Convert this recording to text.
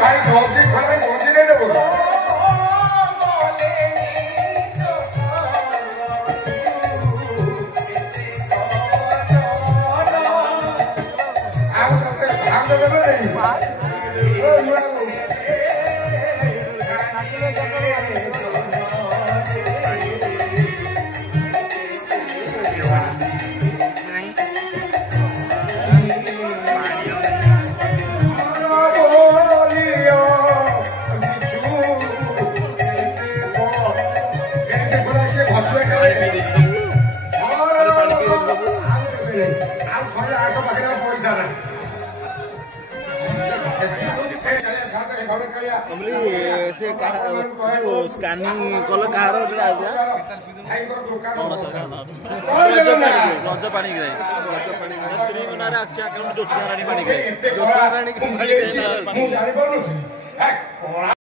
भाई सब्जी खाना सब्जी नहीं देबो आओ तब भाग देबे नहीं ओ युवा को से स्कानिंग कल कहार रज पाणी स्त्री अकाउंट